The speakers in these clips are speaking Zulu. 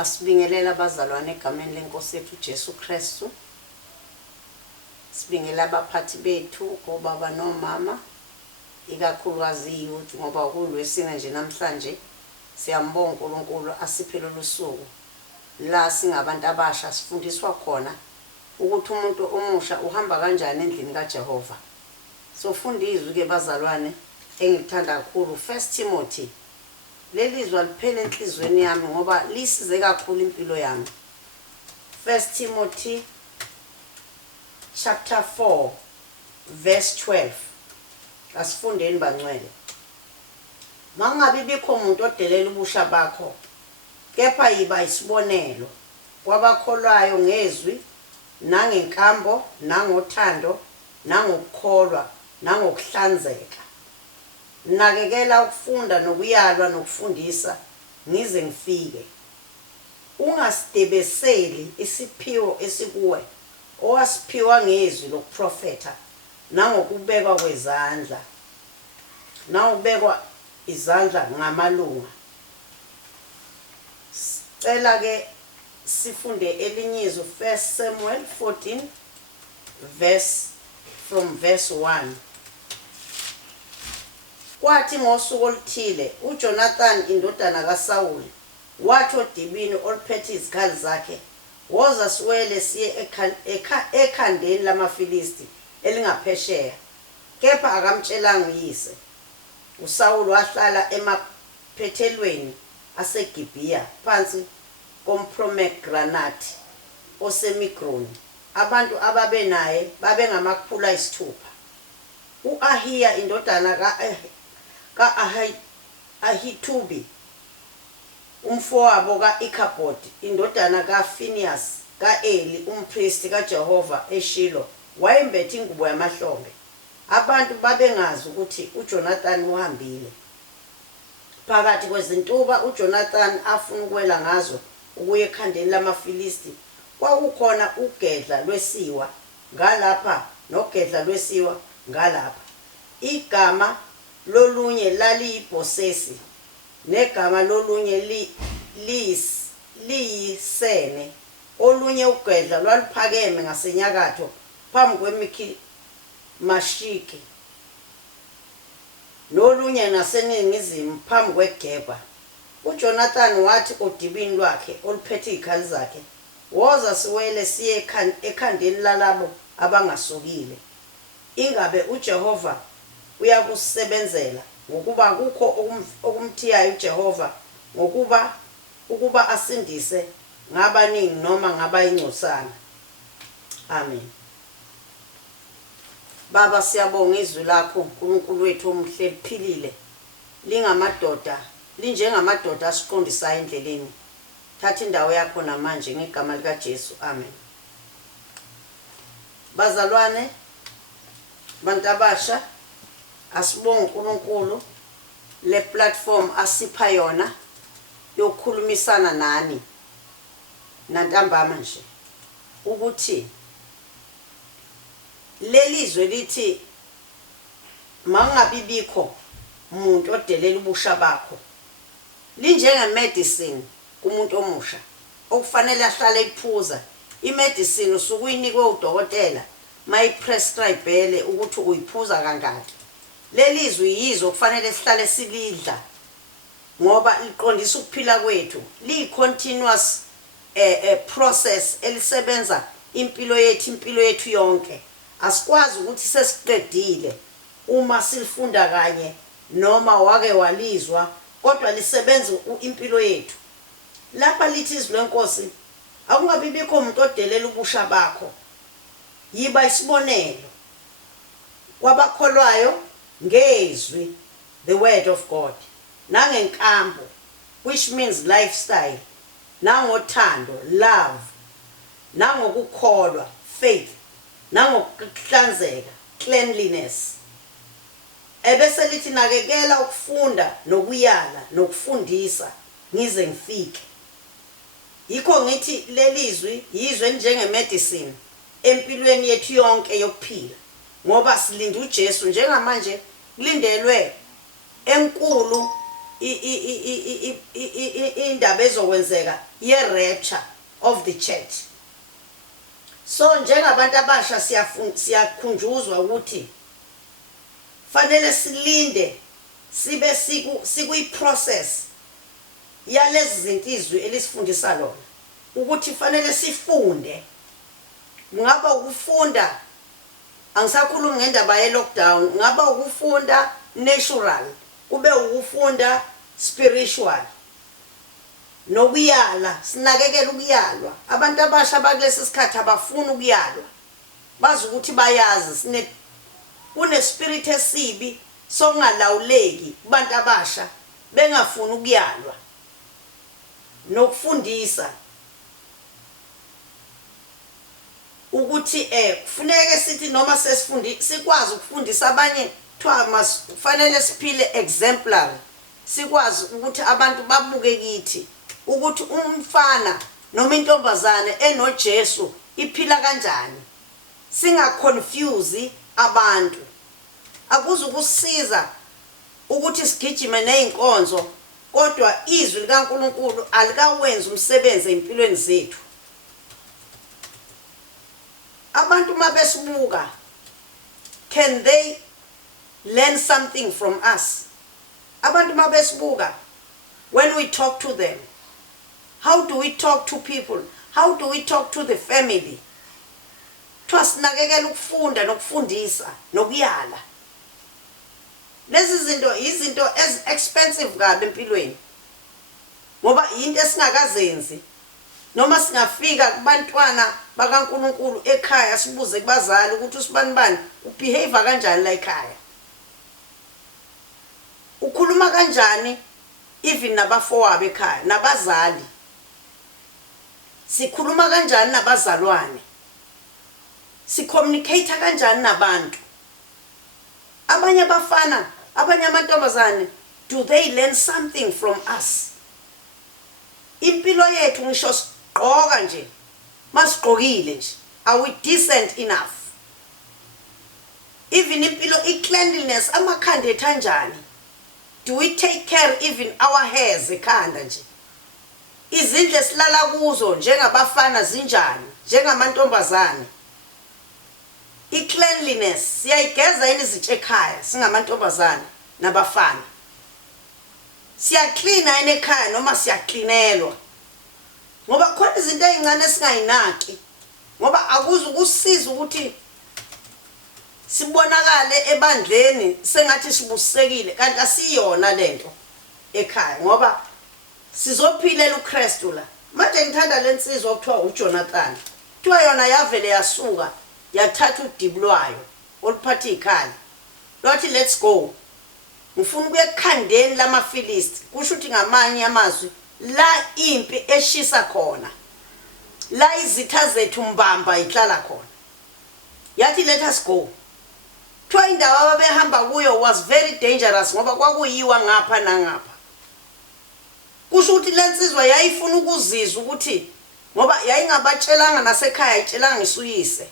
Asibingelela abazalwane egameni lenkosi yethu Jesu Kristu. Sibingela abaphathi bethu obaba nomama, ikakhulukazi youth ngoba kulwesine nje namhlanje. Siyambonga uNkulunkulu asiphe lolusuku la singabantu abasha sifundiswa khona ukuthi umuntu omusha uhamba kanjani endlini kaJehova. Sofundizwe ke bazalwane engithanda kakhulu 1 Timothy. Lelizwa liphele enhlizweni yami ngoba lisize kakhulu impilo yami. 1 Timothy chapter 4 verse 12. Asifundeni bangcwele. Mangabe bikho umuntu odelela ubusha bakho, kepha yiba isibonelo kwabakholwayo ngezwi nangenkambo nangothando nangokukholwa nangokuhlanzeka. Nakekela ukufunda nokuyalwa nokufundisa ngize ngifike. Ungasidebeseli isiphiwo esikuwe owasiphiwa ngezwi lokuprofeta nangokubekwa kwezandla. Nawubekwa izandla ngamalunga. Cela ke sifunde elinyizo 1 Samuel 14 from verse 1. Kwathi ngosuku oluthile uJonathan indodana kaSawuli wathi odibini oluphethe izikhali zakhe, woza siwele siye ekhandeni lamaFilisti elingaphesheya. Kepha akamtshelanga uyise. uSawuli wahlala emaphethelweni aseGibhiya phansi kompromegranate osemigroni. Abantu ababe naye babengamakhulu ayisithupha. U-Ahiya indodana ka-Ahithubi umfowabo ka-Ikhabhodi indodana kaFiniyas ka-Eli umpristi kaJehova eShilo wayembethe ingubo yamahlombe. Abantu babengazi ukuthi uJonathan uhambile. Phakathi kwezintuba uJonathan afuna ukwela ngazo ukuya ekhandeni lamaFilisti, kwakukhona ugedla lwesiwa ngalapha nogedla lwesiwa ngalapha. Igama lolunye laliyibhosesi negama lolunye liyisene. Olunye ugedla lwaluphakeme ngasenyakatho phambi kwemikhimashiki, nolunye naseningizimu phambi kweGeba. uJonathan wathi odibini lwakhe oluphethe izikhali zakhe, woza siwele siye ekhandeni lalabo abangasokile. Ingabe uJehova uyakusebenzela ngokuba kukho okumthiyayo uJehova ukuba asindise ngabaningi noma ngabayingcosana. Amen. Baba, siyabonga izwi lakho uNkulunkulu wethu omuhle liphilile. Linjengamadoda asiqondisayo endleleni. Thatha indawo yakho namanje ngegama likaJesu. Amen. Bazalwane, bantu abasha, asibonge uNkulunkulu le platform asipha yona yokukhulumisana nani nantambama nje ukuthi lelizwe lithi mangabibikho umuntu odelela ubusha bakho, linjenge medicine kumuntu omusha okufanele ahlale iphuza. Imedicine usukuyinikwe udokotela mayiprescribele ukuthi uyiphuza kangaki. Lelizwe yizo kufanele sihlale silidla ngoba liqondisa ukuphila kwethu. Li-continuous process elisebenza impilo yethu yonke. Asikwazi ukuthi sesiqedile uma silifunda kanye noma wake walizwa, kodwa lisebenza impilo yethu. Lapha lithi izwi lenkosi, akungabibikho umuntu odelela ubusha bakho, yiba isibonelo kwabakholwayo ngezwi, the word of God, nangenkambo, which means lifestyle, nangothando, love, nangokukholwa, faith, nangokuhlanzeka, cleanliness. Ebese lithi nakekela ukufunda nokuyala nokufundisa ngize ngifike. Yikho ngithi lelizwi yizwe njenge medicine empilweni yethu yonke yokuphila, ngoba silinde uJesu njengamanje kulindelwe enkulu indaba ezokwenzeka ye rapture of the church. So njengabantu abasha siyakhunjuzwa ukuthi fanele silinde sibe sikuyi process yalezi zintizwe elisifundisa lona ukuthi fanele sifunde. Ngaba ukufunda, angisakhulumi ngendaba ye lockdown, ngaba ukufunda natural, kube ukufunda spiritual. Nokuyala, sinakekela ukuyalwa. Abantu abasha bakulesi sikhathi abafuna ukuyalwa. Bazi ukuthi bayazi kune spirit esibi songalawuleki kubantu abasha bengafuni ukuyalwa nokufundisa ukuthi kufuneke sithi noma sikwazi ukufundisa abanye kufanele siphile exemplary, sikwazi ukuthi abantu babuke kithi ukuthi umfana noma intombazane enoJesu iphila kanjani, singaconfuse abantu. Akuze ukusiza ukuthi sigijime nezinkonzo kodwa izwi likaNkuluNkulu alikawenza umsebenzi empilweni zethu. Abantu mabesibuka, can they learn something from us? Abantu mabesibuka, when we talk to them, how do we talk to people? How do we talk to the family? Twasinakekela ukufunda nokufundisa nokuyala. Lezi zinto izinto as expensive kabi empilweni. Ngoba into esingakazenzi. Noma singafika kubantwana bakaNkuluNkulu ekhaya sibuze kubazali ukuthi usibani ubehave kanjani la ekhaya. Ukhuluma kanjani even nabafowabo ekhaya, nabazali. Sikhuluma kanjani nabazalwane. Sicommunicate kanjani nabantu. Abanye abafana, abanye amantombazane, do they learn something from us? Impilo yethu ngisho sigqoka nje, masigqokile nje, are we decent enough? Even impilo cleanliness, amakhanda ethu kanjani? Do we take care even our hairs ekhanda nje? Izindle esilala kuzo njengabafana zinjani, njengamantombazane? Cleanliness, siyayigeza yini izitshe ekhaya singamantombazane nabafana? Siyacleana yini ekhaya noma siyacleanelwa? Ngoba khona izinto ezincane singayinaki. Ngoba akuze ukusiza ukuthi sibonakale ebandleni sengathi sibusekile kanti asiyona lento ekhaya ngoba sizophilela uKristu la. Manje ngithanda lensizwa okuthiwa uJonathan. Kuthiwa yona yavele yasuka yathatha udibulwayo oluphatha ikhali. Lothi let's go. Ngifuna ukuya ekhandeni lamaFilisti. Kusho ukuthi ngamanye amazwi la impi eshisa khona. La izitha zethu mbamba ihlala khona. Yathi let us go. Kuthiwa indawo ababehamba kuyo was very dangerous ngoba kwakuyiwa ngapha nangapha. Kusho ukuthi lensizwa yayifuna ukuzizwa ukuthi ngoba yayingabatshelanga nasekhaya ayitshelanga isuyise.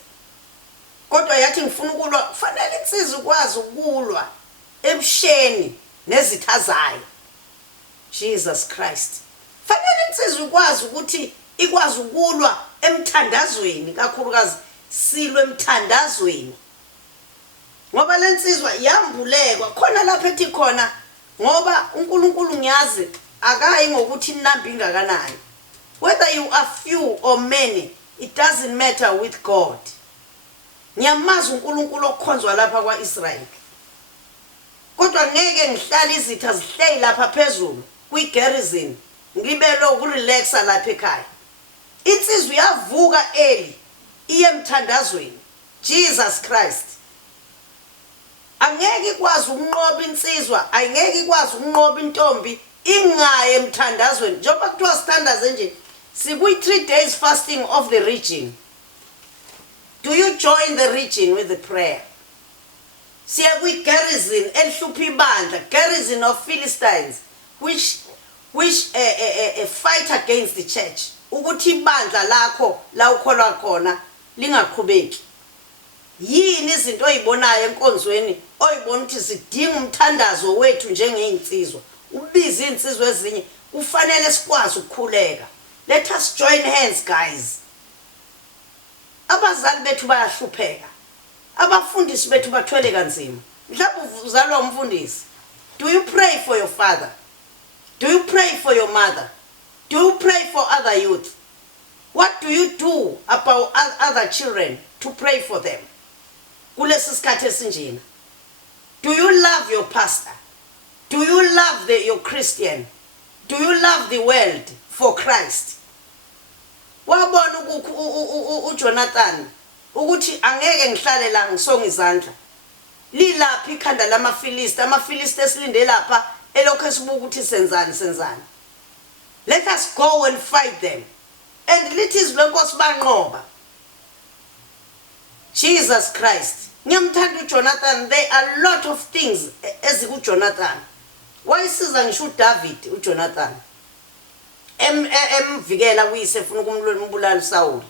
Kodwa yathi ngifuna ukulwa, kufanele insizwa ukwazi ukulwa ebusheni nezitha zayo. Jesus Christ. Fanele insizwa ukwazi ukuthi ikwazi ukulwa emthandazweni, kakhulukazi silwe emthandazweni. Ngoba lensizwa yambulekwa khona lapha ethi khona ngoba uNkulunkulu ngiyazi akayi ngokuthi inambi ingakanani. Whether you are few or many, it doesn't matter with God. Ngiyamazi uNkulunkulu okhonzwa lapha kwaIsrael. Kodwa ngeke ngihlale izitha zihleli lapha phezulu kwigarrison ngibele ukurelaxa lapha ekhaya. Insizwa yavuka early iye emthandazweni. Jesus Christ. Angeke ikwazi ukunqoba insizwa, ayingeke ikwazi ukunqoba intombi ingaye emthandazweni. Njengoba kuthiwa sithandaze nje, sikuyi 3 days fasting of the region. Do you join the region with the prayer? Siya kwi garrison elihlupha ibandla, garrison of Philistines, which fight against the church. Ukuthi ibandla lakho la ukholwa khona lingaqhubeki. Yini izinto oyibonayo enkonzweni oyibona ukuthi sidinga umthandazo wethu njengeinsizwa ubiza insizwe ezinye kufanele sikwazi ukukhuleka. Let us join hands, guys. Abazali bethu bayahlupheka, abafundisi bethu bathwele kanzima. Mhlawumbe uzalwa umfundisi. Do you pray for your father? Do you pray for your mother? Do you pray for other youth? What do you do about other children to pray for them? Kulesi sikhathi esinjena. Do you love your pastor? Do you love your Christian? Do you love the world for Christ? Wabona uJonathan ukuthi angeke ngihlale la ngisonga izandla. Lilaphi ikhanda lamaFilisti, amaFilisti esilinde lapha elokho esibuka ukuthi senzani. Let us go and fight them. And lithi lenkosi banqoba. Jesus Christ. Ngiyamthanda uJonathan. There are a lot of things ezikuJonathan. Wayisiza ngisho uDavid uJonathan. Emvikela kuyise ufuna ukumbulala uSaul.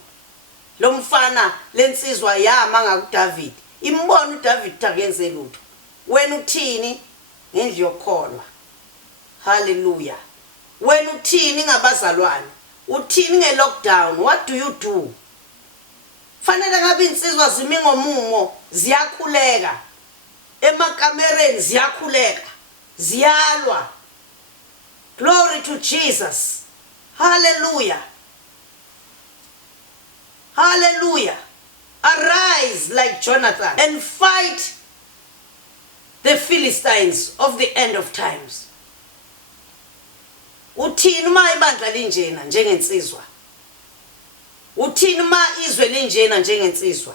Lo mfana lensizwa yama ngakuDavid. Imbona uDavid takenze lutho. Wena uthini ngendlu yokholwa. Hallelujah. Wena uthini ngabazalwane? Uthini ngelockdown? What do you do? Fanele ngabe insizwa zimi ngomumo ziyakhuleka. Emakamereni ziyakhuleka. Ziyalwa. Glory to Jesus. Hallelujah. Hallelujah. Arise like Jonathan and fight the Philistines of the end of times. Uthini ma ibandla linjena njengensizwa? Uthini ma izwe linjena njengensizwa?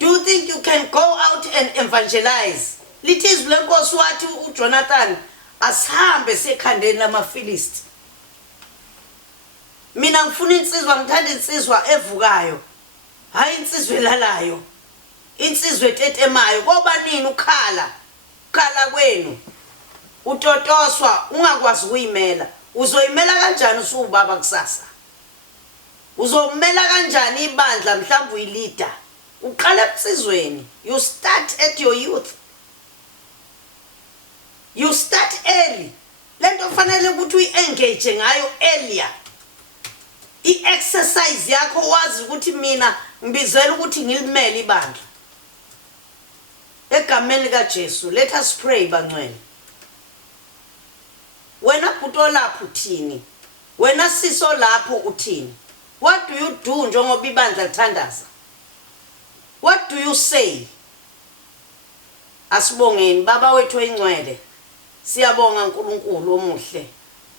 Do you think you can go out and evangelize? Lithi izwi lenkosi wathi uJonathan asihambe sekhandeni lamaFilisti. Mina ngifuna insizwa, ngithanda insizwa evukayo, hayi insizwe elalayo, insizwe etetemayo. Ngoba nini ukhala kwenu utotoswa ungakwazi ukuyimela? Uzoyimela kanjani usubaba kusasa? Uzomela kanjani ibandla mhlawumbe uyilida? Uqala ebusizweni. You start at your youth. You start early. Lento kufanele ukuthi uyi-engage ngayo earlier. I-exercise yakho wazi ukuthi mina ngibizela ukuthi ngilimele ibandla. Egameni likaJesu, let us pray bangcwele. Wena bhuto lapho uthini? Wena siso lapho uthini? What do you do njengoba ibandla lithandaza? What do you say? Asibongeni baba wethu engcwele. Siyabonga uNkulunkulu omuhle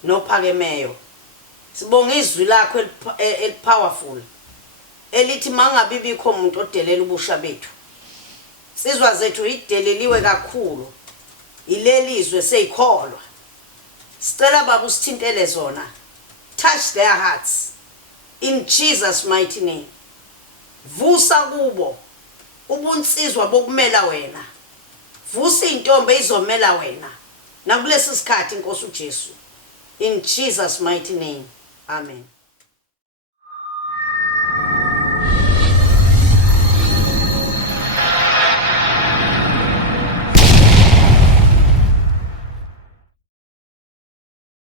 nophakemeyo. Sibonga izwi lakho elipowerful. Elithi mangabe bikho umuntu odelela ubusha bethu. Sizwa zethu ideleliwe kakhulu. Ilelizwe seyikholwa. Sicela baba usithintele zona. Touch their hearts. In Jesus' mighty name. Vusa kubo ubunsizwa bokumela wena. Vusa intombi izomela wena. Nakulesi sikhathi inkosi uJesu. In Jesus' mighty name. Amen.